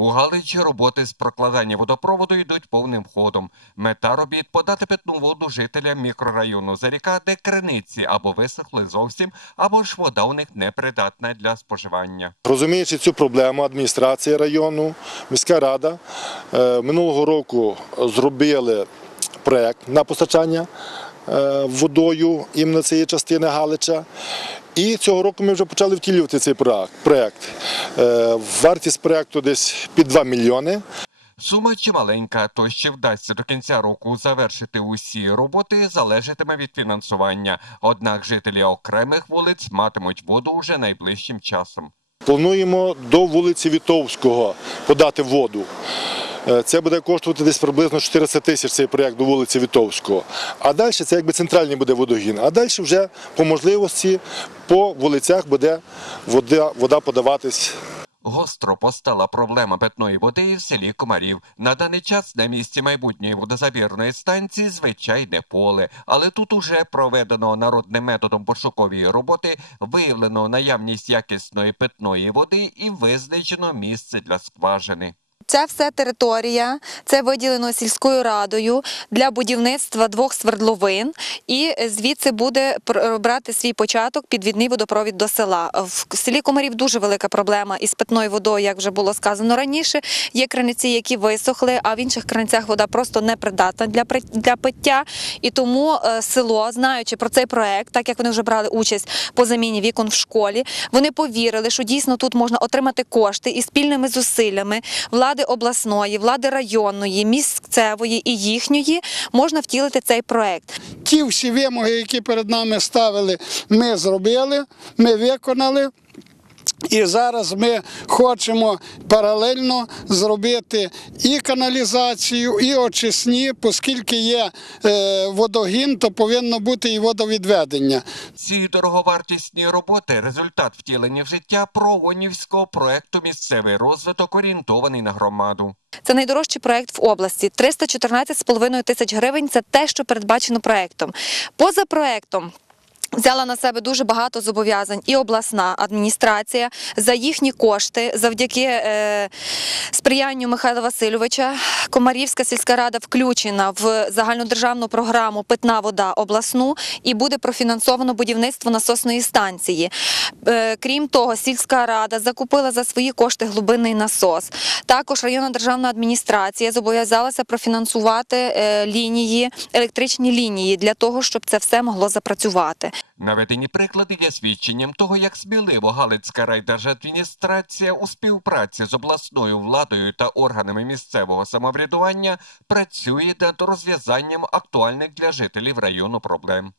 У Галичі роботи з прокладання водопроводу йдуть повним ходом. Мета робіт подати питну воду жителям мікрорайону Заріка, де криниці або висохли зовсім, або ж вода у них непридатна для споживання. Розуміючи цю проблему, адміністрація району, міська рада е, минулого року зробили проект на постачання е, водою іменно цієї частини Галича. І цього року ми вже почали втілювати цей проект. Е, Вартість проекту десь під 2 мільйони. Сума чималенька, то ще вдасться до кінця року завершити усі роботи залежатиме від фінансування. Однак жителі окремих вулиць матимуть воду уже найближчим часом. Плануємо до вулиці Вітовського подати воду. Е, Це буде коштувати десь приблизно 400 тисяч цей проєкт до вулиці Вітовського. А далі це якби центральний буде водогін. А далі вже по можливості по вулицях буде вода, вода подаватись Гостро постала проблема питної води в селі Комарів. На даний час на місці майбутньої водозабірної станції звичайне поле, але тут уже проведено народним методом пошукової роботи, виявлено наявність якісної питної води і визначено місце для скважини. Ця вся територія це виділено сільською радою для будівництва двох свердловин, і звідси буде брати свій початок підвідний водопровід до села. В селі Комарів дуже велика проблема із питною водою, як вже було сказано раніше. Є криниці, які висохли, а в інших криницях вода просто не придатна для для пиття. І тому е, село, знаючи про цей проект, так як вони вже брали участь по заміні вікон в школі, вони повірили, що дійсно тут можна отримати кошти і спільними зусиллями влади обласної, влади районної, місцевої і їхньої можна втілити цей проект. ті всі вимоги, які перед нами ставили, ми зробили, ми виконали. І зараз ми хочемо паралельно зробити і каналізацію, і очисні, оскільки є е, водогін, то повинно бути і водовідведення. Ці дороговартісні роботи результат втілення в життя провонівського проекту Місцевий розвиток орієнтований на громаду. Це найдорожчий проект в області. 314,5 тисяч гривень це те, що передбачено проектом. Поза проектом. Взяла на себе дуже багато зобов'язань і обласна адміністрація за їхні кошти, завдяки е, сприянню Михайла Васильовича. Комарівська сільська рада включена в загальнодержавну програму Питна вода обласну і буде профінансовано будівництво насосної станції. Е, крім того, сільська рада закупила за свої кошти глибинний насос. Також районна державна адміністрація зобов'язалася профінансувати е, лінії, електричні лінії для того, щоб це все могло запрацювати. Наведені приклади є свідченням того, як сміливо Галицька райдержадміністрація у співпраці з обласною владою та органами місцевого самоврядування працює над розв'язанням актуальних для жителів району проблем.